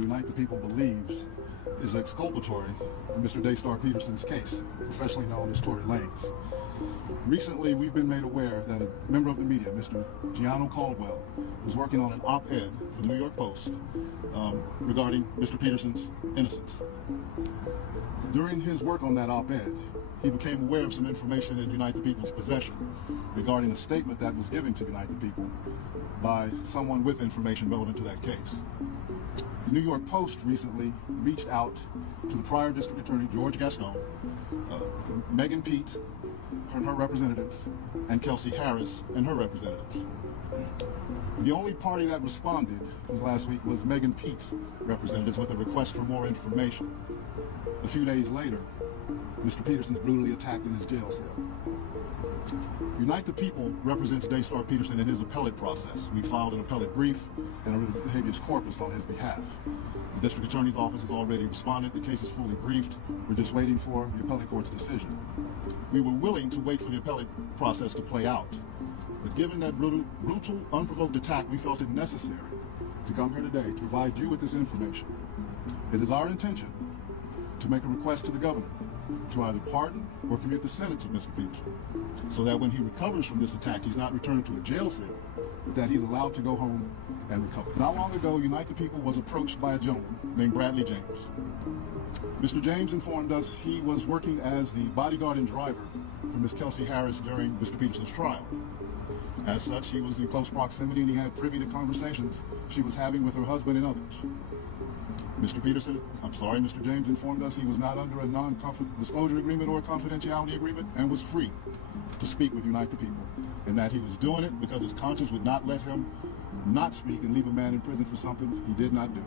Unite the People believes is exculpatory in Mr. Daystar Peterson's case, professionally known as Tory Lanez. Recently, we've been made aware that a member of the media, Mr. Gianno Caldwell, was working on an op-ed for the New York Post regarding Mr. Peterson's innocence. During his work on that op-ed, he became aware of some information in Unite the People's possession regarding a statement that was given to Unite the People by someone with information relevant to that case. The New York Post recently reached out to the prior District Attorney George Gascon, Megan Pete and her representatives, and Kelsey Harris and her representatives. The only party that responded last week was Megan Pete's representatives with a request for more information. A few days later, Mr. Peterson's brutally attacked in his jail cell. Unite the People represents Daystar Peterson in his appellate process. We filed an appellate brief and a writ of habeas corpus on his behalf. The District Attorney's Office has already responded. The case is fully briefed. We're just waiting for the appellate court's decision. We were willing to wait for the appellate process to play out, but given that brutal, unprovoked attack, we felt it necessary to come here today to provide you with this information. It is our intention to make a request to the governor to either pardon or commute the sentence of Mr. Peterson, so that when he recovers from this attack, he's not returned to a jail cell, but that he's allowed to go home and recover. Not long ago, Unite the People was approached by a gentleman named Bradley James. Mr. James informed us he was working as the bodyguard and driver for Ms. Kelsey Harris during Mr. Peterson's trial. As such, he was in close proximity and he had privy to conversations she was having with her husband and others. Mr. James informed us he was not under a non-disclosure agreement or a confidentiality agreement and was free to speak with Unite the People, and that he was doing it because his conscience would not let him not speak and leave a man in prison for something he did not do.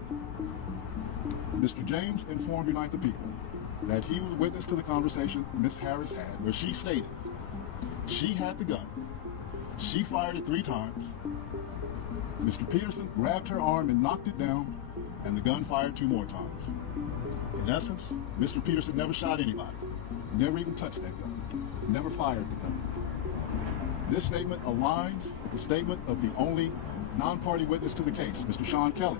Mr. James informed Unite the People that he was witness to the conversation Ms. Harris had, where she stated she had the gun, she fired it 3 times, Mr. Peterson grabbed her arm and knocked it down, and the gun fired 2 more times. In essence, Mr. Peterson never shot anybody, never even touched that gun, never fired the gun. This statement aligns with the statement of the only non-party witness to the case, Mr. Sean Kelly,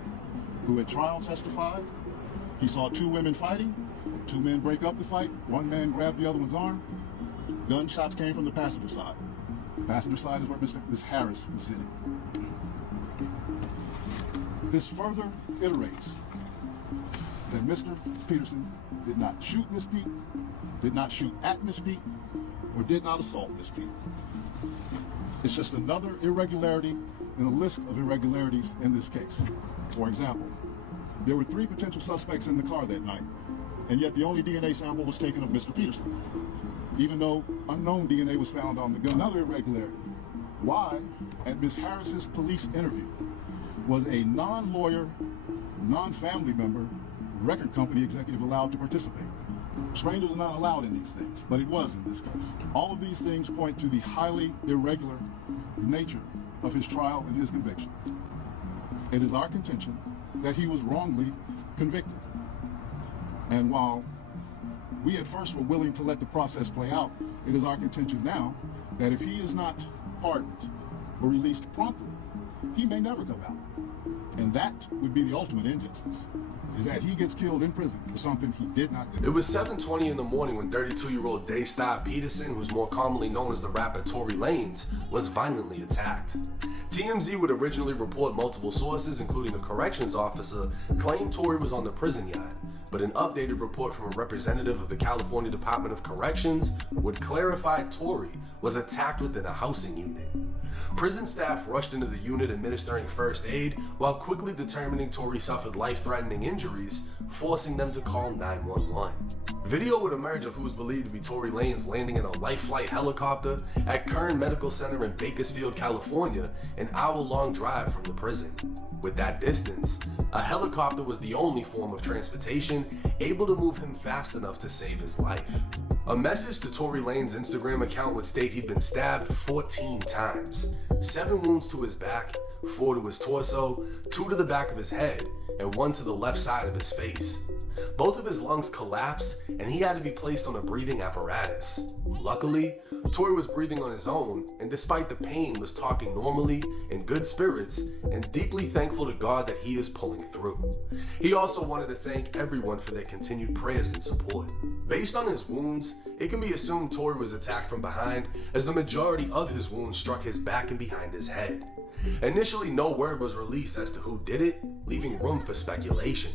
who at trial testified he saw 2 women fighting, 2 men break up the fight, 1 man grabbed the other one's arm, gunshots came from the passenger side. The passenger side is where Ms. Harris was sitting. This further iterates that Mr. Peterson did not shoot Ms. Pete, did not shoot at Ms. Pete, or did not assault Ms. Pete. It's just another irregularity in a list of irregularities in this case. For example, there were 3 potential suspects in the car that night, and yet the only DNA sample was taken of Mr. Peterson, even though unknown DNA was found on the gun. Another irregularity: why, at Ms. Harris's police interview, was a non-lawyer, non-family member, record company executive allowed to participate? Strangers are not allowed in these things, but it was in this case. All of these things point to the highly irregular nature of his trial and his conviction. It is our contention that he was wrongly convicted. And while we at first were willing to let the process play out, it is our contention now that if he is not pardoned or released promptly, he may never come out. And that would be the ultimate injustice, is that he gets killed in prison for something he did not do. It was 7:20 in the morning when 32-year-old Daystar Peterson, who's more commonly known as the rapper Tory Lanez, was violently attacked. TMZ would originally report multiple sources, including a corrections officer, claimed Tory was on the prison yard, but an updated report from a representative of the California Department of Corrections would clarify Tory was attacked within a housing unit. Prison staff rushed into the unit administering first aid while quickly determining Tory suffered life-threatening injuries, forcing them to call 911. Video would emerge of who was believed to be Tory Lanez landing in a life flight helicopter at Kern Medical Center in Bakersfield, California, an hour-long drive from the prison. With that distance, a helicopter was the only form of transportation able to move him fast enough to save his life. A message to Tory Lanez's Instagram account would state he'd been stabbed 14 times, 7 wounds to his back, 4 to his torso, 2 to the back of his head, and 1 to the left side of his face. Both of his lungs collapsed and he had to be placed on a breathing apparatus. Luckily, Tory was breathing on his own, and despite the pain was talking normally, in good spirits, and deeply thankful to God that he is pulling through. He also wanted to thank everyone for their continued prayers and support. Based on his wounds, it can be assumed Tory was attacked from behind, as the majority of his wounds struck his back and behind his head. Initially, no word was released as to who did it, leaving room for speculation.